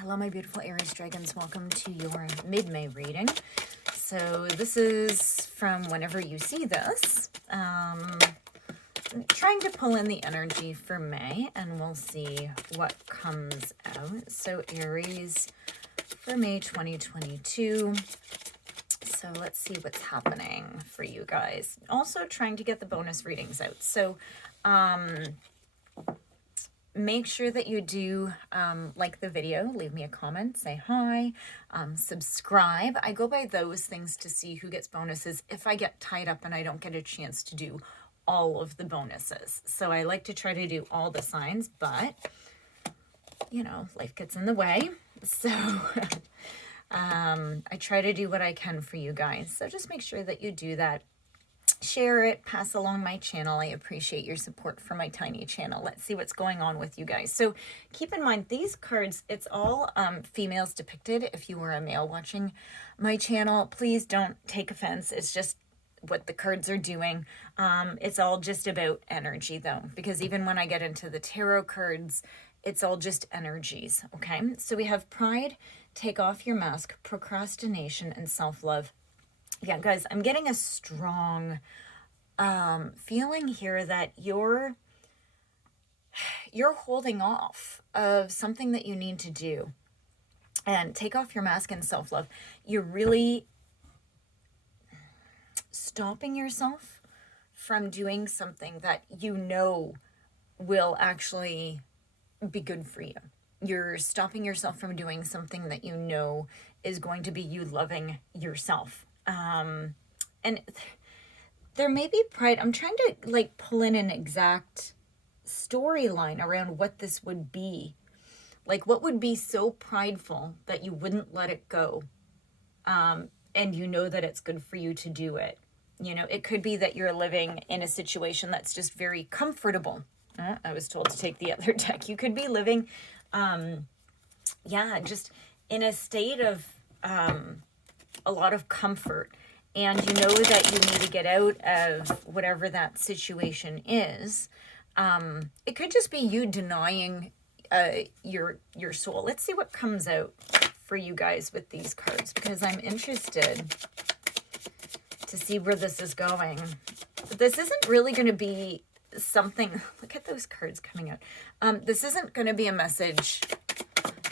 Hello, my beautiful Aries dragons. Welcome to your mid-May reading. So this is from whenever you see this. Trying to pull in the energy for May, and we'll see what comes out. So Aries for May 2022. So let's see what's happening for you guys. Also trying to get the bonus readings out. So make sure that you do like the video, leave me a comment, say hi, subscribe. I go by those things to see who gets bonuses if I get tied up and I don't get a chance to do all of the bonuses. So I like to try to do all the signs, but you know, life gets in the way. So I try to do what I can for you guys. So just make sure that you do that. Share it, pass along my channel. I appreciate your support for my tiny channel. Let's see what's going on with you guys. So keep in mind, these cards, it's all females depicted. If you were a male watching my channel, please don't take offense. It's just what the cards are doing. It's all just about energy though, because even when I get into the tarot cards, it's all just energies, okay? So we have pride, take off your mask, procrastination, and self-love. Yeah, guys, I'm getting a strong feeling here that you're holding off of something that you need to do. And take off your mask and self-love. You're really stopping yourself from doing something that you know will actually be good for you. You're stopping yourself from doing something that you know is going to be you loving yourself. And there may be pride. I'm trying to like pull in an exact storyline around what this would be. Like what would be so prideful that you wouldn't let it go. And you know that it's good for you to do it. You know, it could be that you're living in a situation that's just very comfortable. I was told to take the other deck. You could be living, just in a state of a lot of comfort, and you know that you need to get out of whatever that situation is. It could just be you denying your soul. Let's see what comes out for you guys with these cards, because I'm interested to see where this is going. This isn't really going to be something, look at those cards coming out. This isn't going to be a message.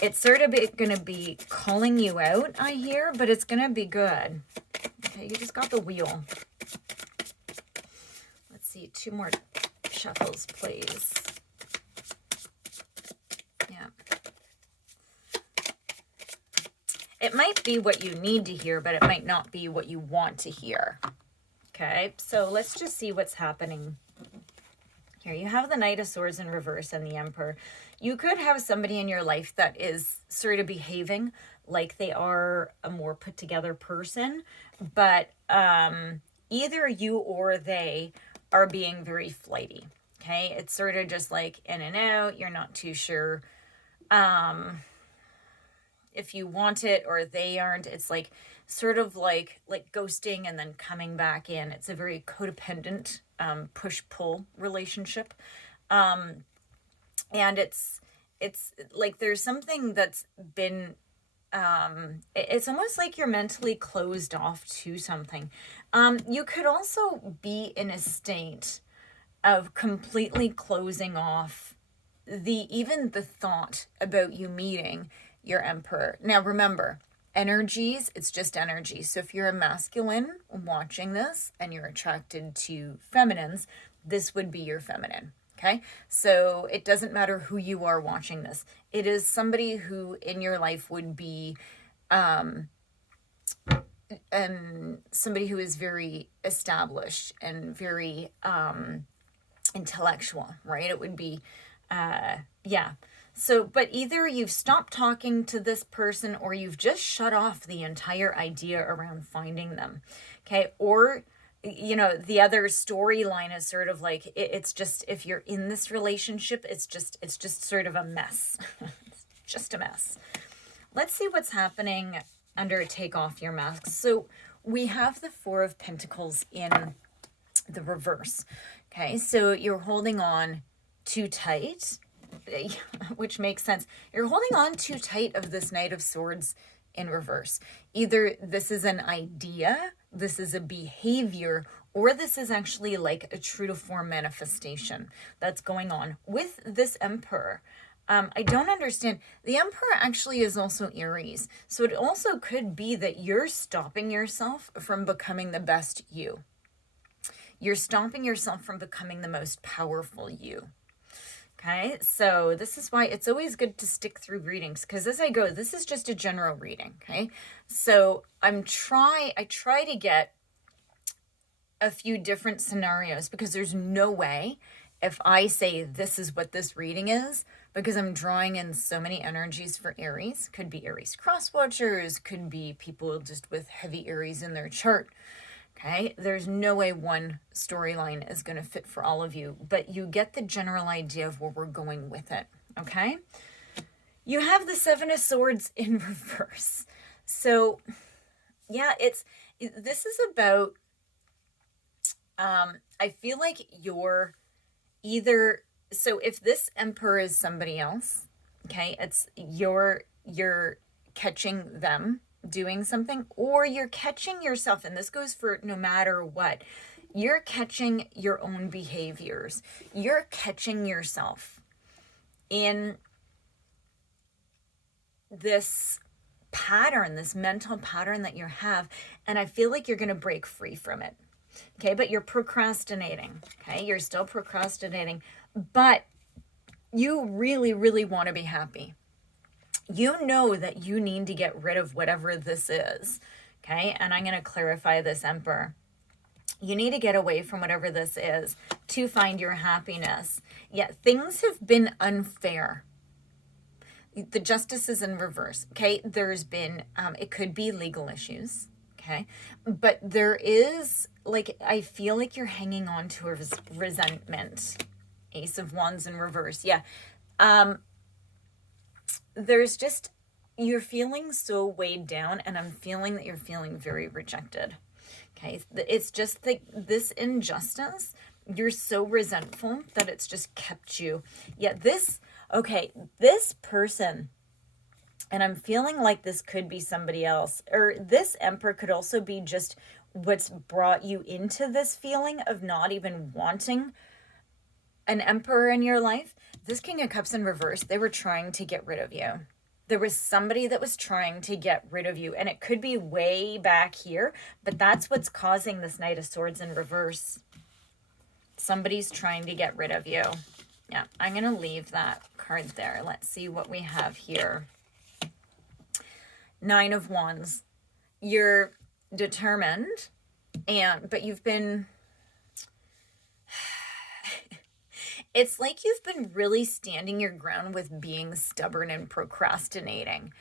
It's sort of going to be calling you out, I hear, but it's going to be good. Okay, you just got the wheel. Let's see, 2 more shuffles, please. Yeah. It might be what you need to hear, but it might not be what you want to hear. Okay, so let's just see what's happening here. You have the Knight of Swords in reverse and the Emperor. You could have somebody in your life that is sort of behaving like they are a more put together person, but either you or they are being very flighty. Okay, it's sort of just like in and out. You're not too sure if you want it or they aren't. It's like sort of like ghosting and then coming back in. It's a very codependent push-pull relationship. And it's like there's something that's been it's almost like you're mentally closed off to something. You could also be in a state of completely closing off even the thought about you meeting your Emperor. Now remember, energies, it's just energy. So if you're a masculine watching this and you're attracted to feminines, this would be your feminine. Okay, so it doesn't matter who you are watching this. It is somebody who in your life would be somebody who is very established and very intellectual, right? It would be, yeah. So, but either you've stopped talking to this person or you've just shut off the entire idea around finding them, okay? Or you know, the other storyline is sort of like, it's just, if you're in this relationship, it's just sort of a mess. It's just a mess. Let's see what's happening under take off your mask. So we have the 4 of Pentacles in the reverse. Okay, so you're holding on too tight which makes sense. You're holding on too tight of this Knight of Swords in reverse. Either this is an idea, this is a behavior, or this is actually like a true to form manifestation that's going on with this Emperor. I don't understand. The Emperor actually is also Aries. So it also could be that you're stopping yourself from becoming the best you. You're stopping yourself from becoming the most powerful you. Okay, so this is why it's always good to stick through readings, because as I go, this is just a general reading, okay? So I try to get a few different scenarios, because there's no way if I say this is what this reading is, because I'm drawing in so many energies for Aries. Could be Aries cross watchers, could be people just with heavy Aries in their chart. Okay, there's no way one storyline is going to fit for all of you, but you get the general idea of where we're going with it. Okay, you have the Seven of Swords in reverse. So yeah, this is about, I feel like you're either, so if this Emperor is somebody else, okay, it's you're catching them doing something, or you're catching yourself, and this goes for no matter what. You're catching your own behaviors. You're catching yourself in this pattern, this mental pattern that you have, and I feel like you're going to break free from it. Okay, but you're procrastinating. Okay, you're still procrastinating, but you really, really want to be happy. You know that you need to get rid of whatever this is. Okay, and I'm going to clarify this, Emperor. You need to get away from whatever this is to find your happiness. Yeah, things have been unfair. The Justice is in reverse. Okay, there's been, it could be legal issues. Okay, but there is, like, I feel like you're hanging on to a resentment. Ace of Wands in reverse. Yeah. There's just, you're feeling so weighed down, and I'm feeling that you're feeling very rejected. Okay, it's just like this injustice, you're so resentful that it's just kept you. Yeah, this person, and I'm feeling like this could be somebody else, or this Emperor could also be just what's brought you into this feeling of not even wanting an Emperor in your life. This King of Cups in reverse, they were trying to get rid of you. There was somebody that was trying to get rid of you, and it could be way back here, but that's what's causing this Knight of Swords in reverse. Somebody's trying to get rid of you. Yeah, I'm going to leave that card there. Let's see what we have here. Nine of Wands. You're determined, but you've been... It's like you've been really standing your ground with being stubborn and procrastinating.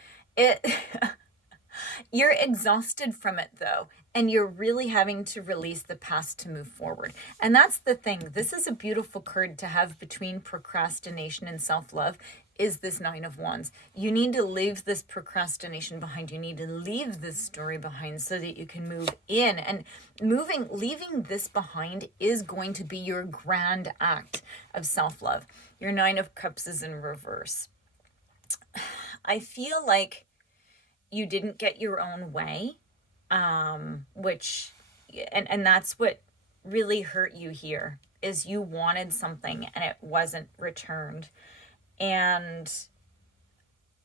You're exhausted from it, though, and you're really having to release the past to move forward. And that's the thing. This is a beautiful card to have between procrastination and self-love, is this Nine of Wands. You need to leave this procrastination behind. You need to leave this story behind so that you can move in. And leaving this behind is going to be your grand act of self-love. Your Nine of Cups is in reverse. I feel like you didn't get your own way, which, and that's what really hurt you here, is you wanted something and it wasn't returned. And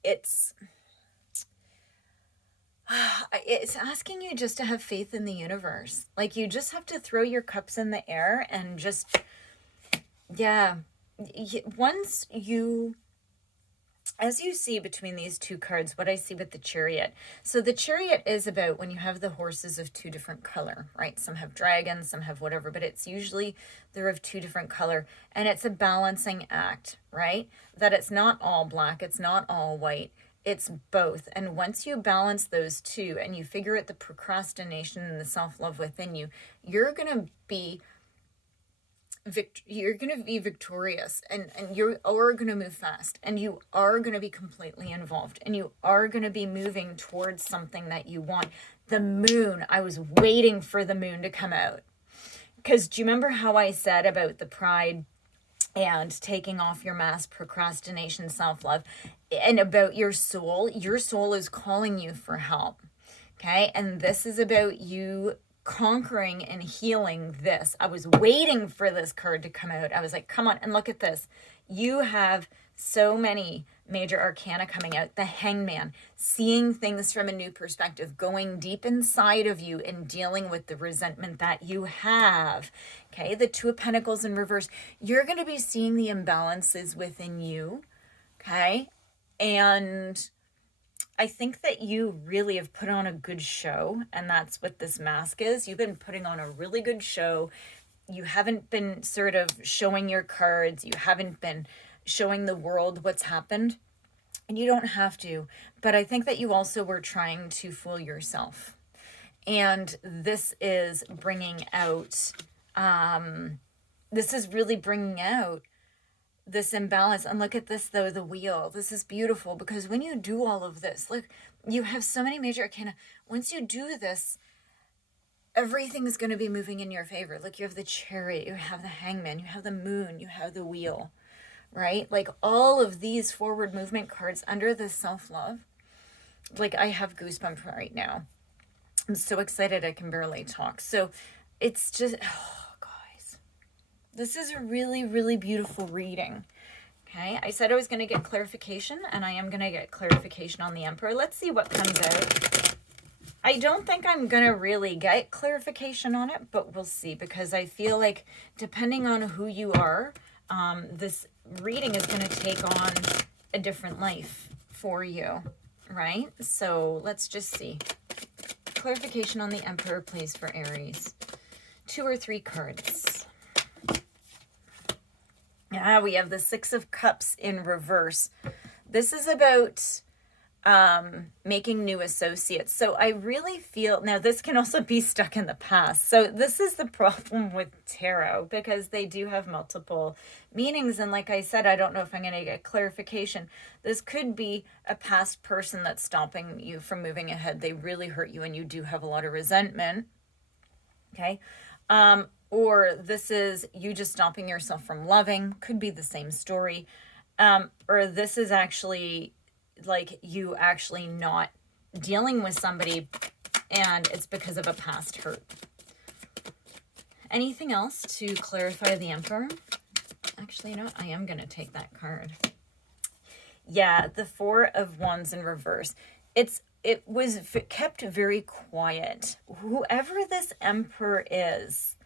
it's asking you just to have faith in the universe. Like, you just have to throw your cups in the air and just, yeah, once you, as you see between these two cards, what I see with the Chariot. So the Chariot is about when you have the horses of two different color, right? Some have dragons, some have whatever, but it's usually they're of two different color. And it's a balancing act, right? That it's not all black, it's not all white, it's both. And once you balance those two and you figure out the procrastination and the self-love within you, you're going to be victorious, and you are going to move fast, and you are going to be completely involved, and you are going to be moving towards something that you want. The moon, I was waiting for the moon to come out, because do you remember how I said about the pride and taking off your mask, procrastination, self-love, and about your soul. Your soul is calling you for help. Okay. And this is about you conquering and healing this. I was waiting for this card to come out. I was like, come on, and look at this. You have so many major arcana coming out. The Hangman, seeing things from a new perspective, going deep inside of you and dealing with the resentment that you have. Okay, the Two of Pentacles in reverse. You're going to be seeing the imbalances within you. Okay, and I think that you really have put on a good show, and that's what this mask is. You've been putting on a really good show. You haven't been sort of showing your cards. You haven't been showing the world what's happened. And you don't have to. But I think that you also were trying to fool yourself. And this is bringing out, this is really bringing out this imbalance. And look at this, though, the wheel. This is beautiful, because when you do all of this, look, you have so many major arcana. Once you do this, everything is going to be moving in your favor. Like, you have the Chariot, you have the Hangman, you have the Moon, you have the Wheel, right? Like, all of these forward movement cards under the self-love. Like, I have goosebumps right now. I'm so excited I can barely talk. So it's just, oh, guys, this is a really, really beautiful reading. Okay, I said I was going to get clarification, and I am going to get clarification on the Emperor. Let's see what comes out. I don't think I'm going to really get clarification on it, but we'll see, because I feel like depending on who you are, this reading is going to take on a different life for you, right? So let's just see. Clarification on the Emperor, please, for Aries. 2 or 3 cards. Yeah, we have the Six of Cups in reverse. This is about making new associates. So I really feel, now this can also be stuck in the past. So this is the problem with tarot, because they do have multiple meanings. And like I said, I don't know if I'm going to get clarification. This could be a past person that's stopping you from moving ahead. They really hurt you and you do have a lot of resentment. Okay. Or this is you just stopping yourself from loving. Could be the same story. Or this is actually like you actually not dealing with somebody and it's because of a past hurt. Anything else to clarify the Emperor? Actually, you know what? I am going to take that card. Yeah, the Four of Wands in reverse. It was kept very quiet. Whoever this Emperor is,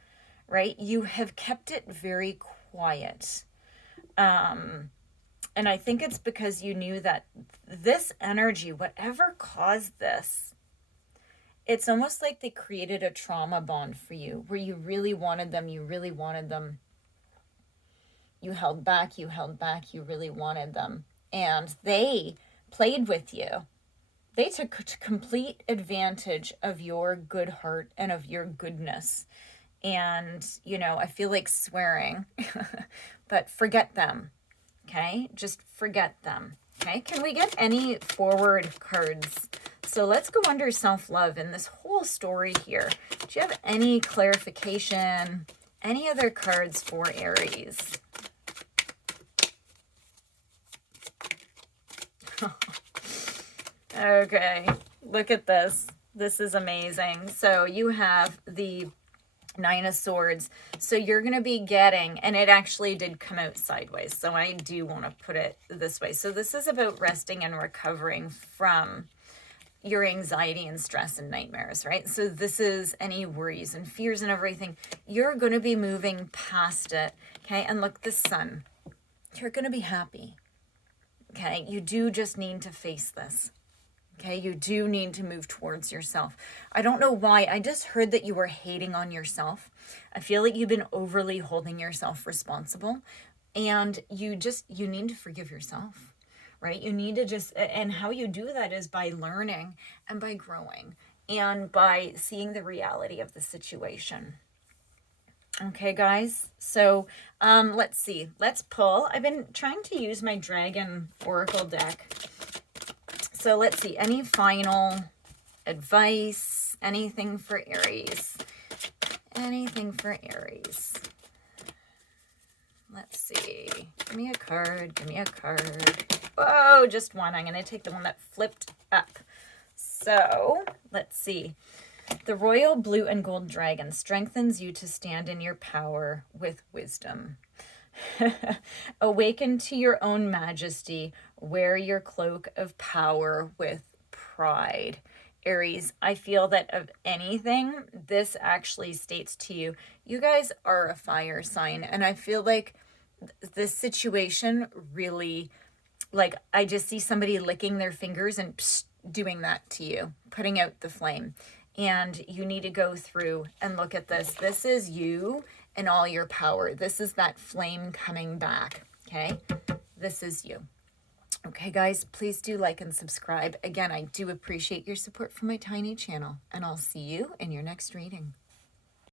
right? You have kept it very quiet. And I think it's because you knew that this energy, whatever caused this, it's almost like they created a trauma bond for you where you really wanted them. You really wanted them. You held back, you really wanted them. And they played with you. They took complete advantage of your good heart and of your goodness. And, you know, I feel like swearing, but forget them. Okay, just forget them. Okay, can we get any forward cards? So let's go under self-love in this whole story here. Do you have any clarification? Any other cards for Aries? Okay, look at this. This is amazing. So you have the Nine of Swords. So you're going to be getting, and it actually did come out sideways. So I do want to put it this way. So this is about resting and recovering from your anxiety and stress and nightmares, right? So this is any worries and fears and everything. You're going to be moving past it. Okay. And look, the Sun, you're going to be happy. Okay. You do just need to face this. Okay, you do need to move towards yourself. I don't know why. I just heard that you were hating on yourself. I feel like you've been overly holding yourself responsible. And you need to forgive yourself, right? You need to and how you do that is by learning and by growing and by seeing the reality of the situation. Okay, guys. So let's see. Let's pull. I've been trying to use my Dragon Oracle deck. So let's see, any final advice, anything for Aries? Anything for Aries? Let's see. Give me a card. Give me a card. Whoa, just one. I'm going to take the one that flipped up. So, let's see. The royal blue and gold dragon strengthens you to stand in your power with wisdom. Awaken to your own majesty. Wear your cloak of power with pride. Aries, I feel that of anything, this actually states to you, you guys are a fire sign. And I feel like this situation really, like, I just see somebody licking their fingers and doing that to you, putting out the flame. And you need to go through and look at this. This is you and all your power. This is that flame coming back, okay? This is you. Okay, guys, please do like and subscribe. Again, I do appreciate your support for my tiny channel, and I'll see you in your next reading.